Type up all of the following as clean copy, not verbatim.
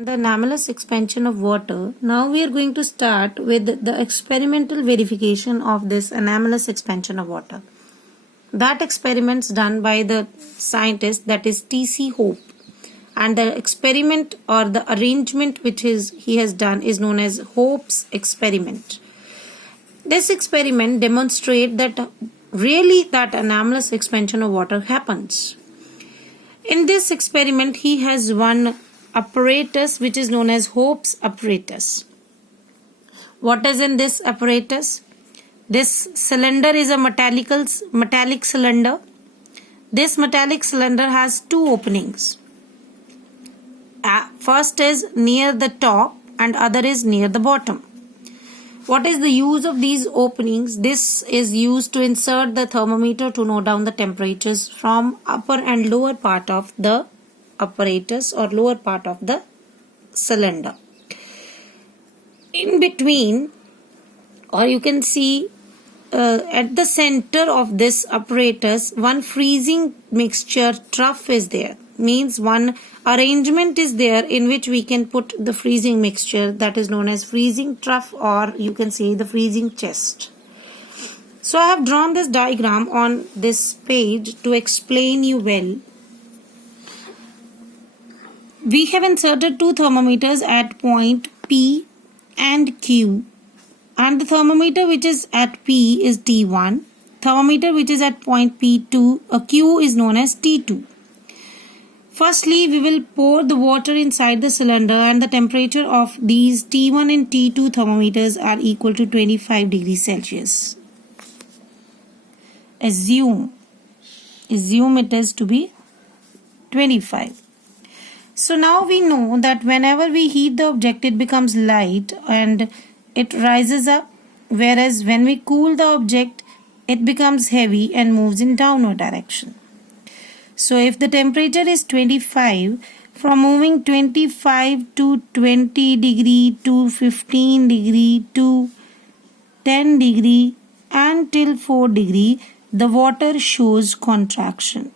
The anomalous expansion of water. Now we are going to start with the experimental verification of this anomalous expansion of water. That experiments done by the scientist, that is T.C. Hope, and the experiment or the arrangement which he has done is known as Hope's experiment. This experiment demonstrates that really that anomalous expansion of water happens. In this experiment he has one apparatus which is known as Hope's apparatus. What is in this apparatus? This cylinder is a metallic cylinder. This metallic cylinder has two openings. First is near the top and other is near the bottom. What is the use of these openings? This is used to insert the thermometer to note down the temperatures from upper and lower part of the apparatus or lower part of the cylinder. In between, or you can see at the center of this apparatus, one freezing mixture trough is there. Means one arrangement is there in which we can put the freezing mixture, that is known as freezing trough, or you can say the freezing chest. So I have drawn this diagram on this page to explain you well. We have inserted two thermometers at point P and Q, and the thermometer which is at P is T1, thermometer which is at point P2, Q is known as T2. Firstly, we will pour the water inside the cylinder, and the temperature of these T1 and T2 thermometers are equal to 25 degrees Celsius. Assume it is to be 25. So now we know that whenever we heat the object, it becomes light and it rises up, whereas when we cool the object, it becomes heavy and moves in downward direction. So if the temperature is 25, from moving 25 to 20 degree to 15 degree to 10 degree until 4 degree, the water shows contraction.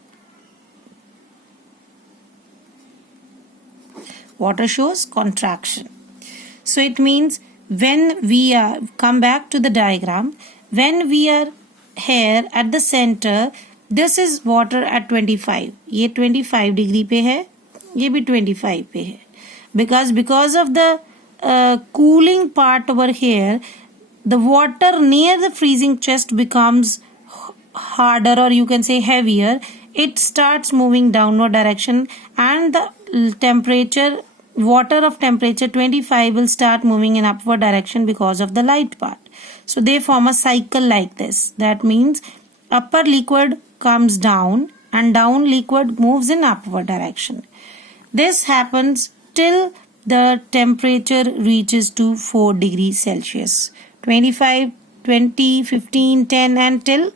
Water shows contraction. So it means when we come back to the diagram, when we are here at the center, this is water at 25. ये 25 degree पे है, ये भी 25 पे है. Because of the cooling part over here, the water near the freezing chest becomes harder, or you can say heavier. It starts moving downward direction, and the water of temperature 25 will start moving in upward direction because of the light part. So they form a cycle like this. That means upper liquid comes down and down liquid moves in upward direction. This happens till the temperature reaches to 4 degrees Celsius. 25, 20, 15, 10 until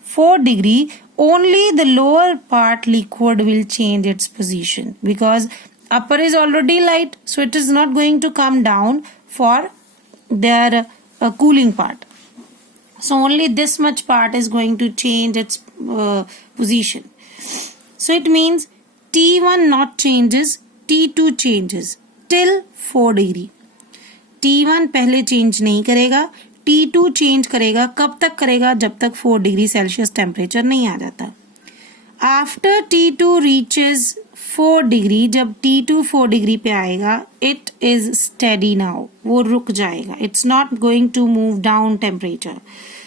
4 degree. Only the lower part liquid will change its position, because upper is already light, so it is not going to come down for their cooling part. So only this much part is going to change its position. So it means T1 not changes, T2 changes till 4 degree. T1 पहले change नहीं करेगा, T2 change करेगा. कब तक करेगा? जब तक 4 degree Celsius temperature नहीं आ जाता. After T2 reaches 4 degree, जब T2 4 degree पे आएगा, it is steady now. वो रुक जाएगा. It's not going to move down temperature.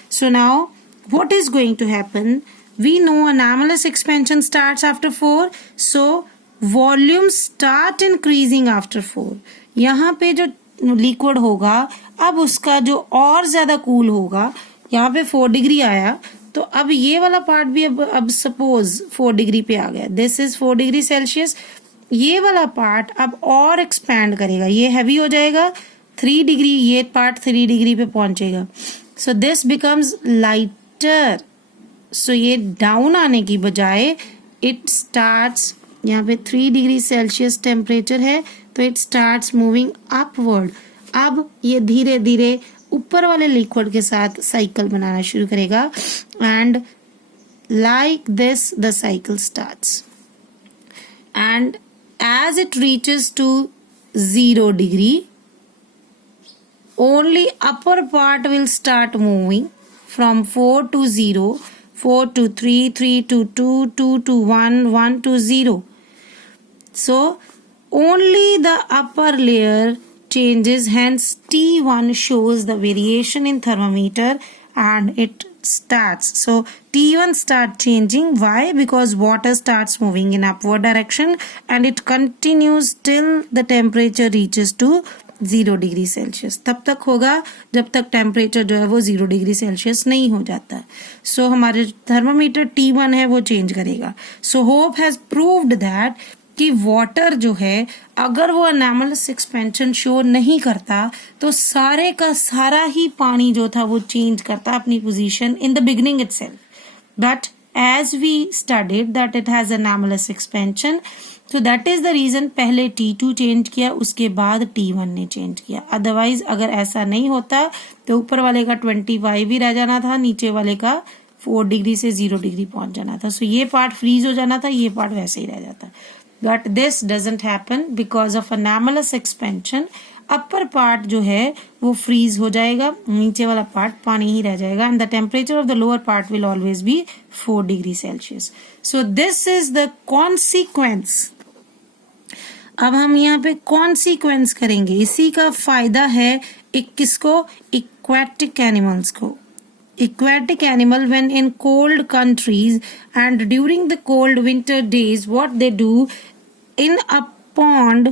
So now what is going to happen? We know anomalous expansion starts after 4. So volume start increasing after 4. यहाँ पे जो liquid होगा, अब उसका जो और ज़्यादा cool होगा, यहाँ पे 4 degree आया, तो अब ये वाला पार्ट भी अब सपोज 4 डिग्री पे आ गया. This is 4 degree Celsius. ये वाला पार्ट अब और एक्सपैंड करेगा, ये हैवी हो जाएगा. 3 डिग्री, ये पार्ट 3 डिग्री पे पहुंचेगा. So this becomes lighter. So ये डाउन आने की बजाय इट स्टार्ट्स, यहाँ पे 3 डिग्री सेल्सियस टेम्परेचर है, तो इट स्टार्ट्स मूविंग अपवर्ड. अब ये धीरे धीरे ऊपर वाले लिक्विड के साथ साइकिल बनाना शुरू करेगा, and like this the cycle starts. And as it reaches to 0 degree, only upper part will start moving from 4 to 0, 4 to 3, 3 to 2, 2 to 1, 1 to 0. So only the upper layer changes, hence T1 shows the variation in thermometer and it starts. So T1 start changing. Why? Because water starts moving in upward direction and it continues till the temperature reaches to 0 degree Celsius. तब तक होगा जब तक temperature जो है वो 0 degree Celsius नहीं हो जाता. सो हमारे थर्मामीटर T1 है वो चेंज करेगा. So hope has proved that कि वाटर जो है अगर वो एनामलस एक्सपेंशन शो नहीं करता तो सारे का सारा ही पानी जो था वो चेंज करता अपनी position in the beginning itself. But as we studied that it has anomalous expansion, so that is the reason पहले T2 चेंज किया उसके बाद T1 ने चेंज किया. अदरवाइज अगर ऐसा नहीं होता तो ऊपर वाले का 25 ही रह जाना था, नीचे वाले का 4 डिग्री से 0 डिग्री पहुंच जाना था. सो ये पार्ट फ्रीज हो जाना था, ये पार्ट वैसे ही रह जाता. But this doesn't happen because of anomalous expansion. Upper part जो है वो फ्रीज हो जाएगा, नीचे वाला पार्ट पानी ही रह जाएगा and the temperature of the lower part will always be 4 degree Celsius. So this is the consequence. अब हम यहाँ पे कॉन्सिक्वेंस करेंगे. इसी का फायदा है किसको? एक्वेटिक एनिमल्स को. Aquatic animal when in cold countries and during the cold winter days, what they do in a pond,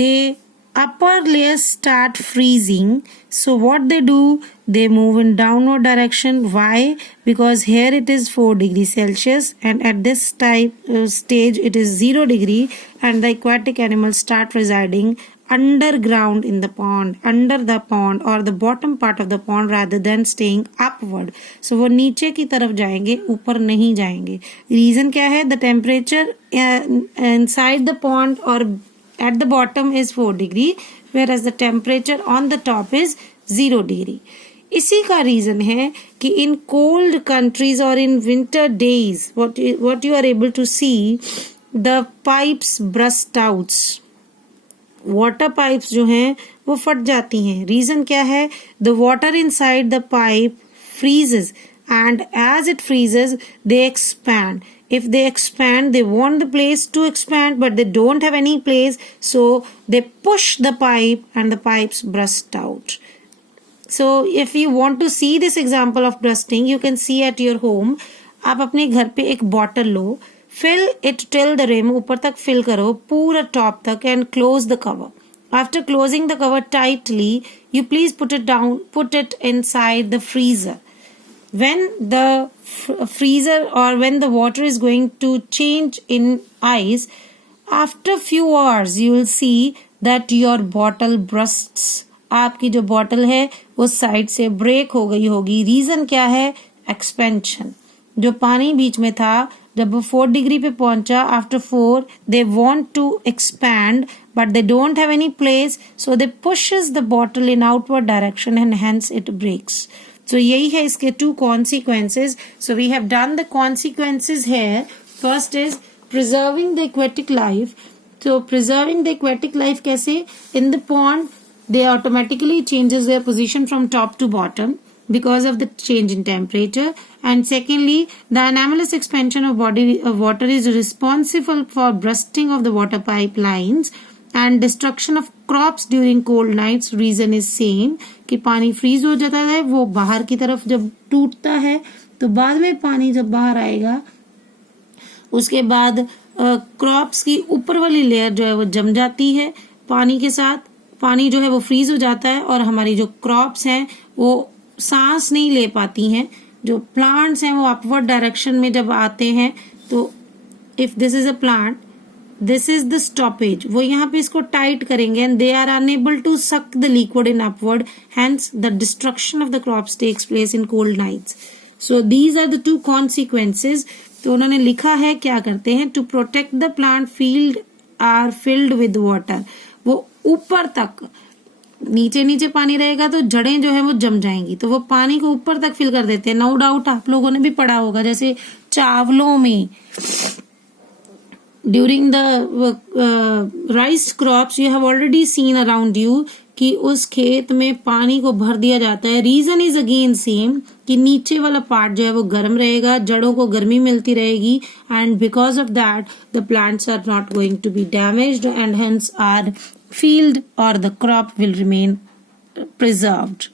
they upper layers start freezing. So what they do, they move in downward direction. Why? Because here it is 4 degrees Celsius and at this stage it is 0 degree and the aquatic animals start residing underground in the pond, under the pond or the bottom part of the pond rather than staying upward. So वो नीचे की तरफ जाएंगे, ऊपर नहीं जाएंगे. Reason क्या है? The temperature inside the pond or at the bottom is 4 degree whereas the temperature on the top is 0 degree. इसी का रीजन है कि इन कोल्ड कंट्रीज और in winter days what you are able to see, the pipes burst out. Water pipes जो हैं वो फट जाती हैं. रीजन क्या है? The water inside the pipe freezes and as it freezes they expand. If they expand, they want the place to expand but they don't have any place, so they push the pipe and the pipes burst out. So if you want to see this example of bursting, you can see at your home. आप अपने घर पे एक bottle low, fill it till the rim, ऊपर तक fill करो पूरा top तक and close the cover. After closing the cover tightly, you please put it inside the freezer. When the freezer or when the water is going to change in ice, after few hours you will see that your bottle bursts. आपकी जो bottle है वो side से break हो गई होगी. Reason क्या है? एक्सपेंशन. जो पानी बीच में था जब वो 4 डिग्री पे पहुंचा, after 4 they want to expand but they don't have any place, so they pushes the bottle in outward direction and hence it breaks. So यही है इसके 2 consequences. So we have done the consequences here. First is preserving the aquatic life. So preserving the aquatic life कैसे? In the pond they automatically changes their position from top to bottom because of the change in temperature. And secondly, the anomalous expansion of body of water is responsible for bursting of the water pipelines and destruction of crops during cold nights. Reason is same कि पानी freeze हो जाता है, वो बाहर की तरफ जब टूटता है तो बाद में पानी जब बाहर आएगा उसके बाद क्रॉप्स की ऊपर वाली लेयर जो है वो जम जाती है पानी के साथ. पानी जो है वो फ्रीज हो जाता है और हमारी जो क्रॉप्स हैं वो सांस नहीं ले पाती हैं. जो प्लांट्स हैं वो अपवर्ड डायरेक्शन में जब आते हैं तो if this is a plant, this is the stoppage. वो यहाँ पे इसको टाइट करेंगे and they are unable to suck the liquid in upward, hence the destruction of the crops takes place in cold nights. So these are the 2 consequences. तो उन्होंने लिखा है क्या करते हैं, to protect the plant field are filled with water. वो ऊपर तक, नीचे नीचे पानी रहेगा तो जड़ें जो है वो जम जाएंगी, तो वो पानी को ऊपर तक फिल कर देते हैं. नो डाउट आप लोगों ने भी पढ़ा होगा, जैसे चावलों में during the rice crops you have already seen around you कि उस खेत में पानी को भर दिया जाता है. रीजन इज अगेन सेम कि नीचे वाला पार्ट जो है वो गर्म रहेगा, जड़ों को गर्मी मिलती रहेगी, and because of that the plants are not going to be damaged and hence are field or the crop will remain preserved.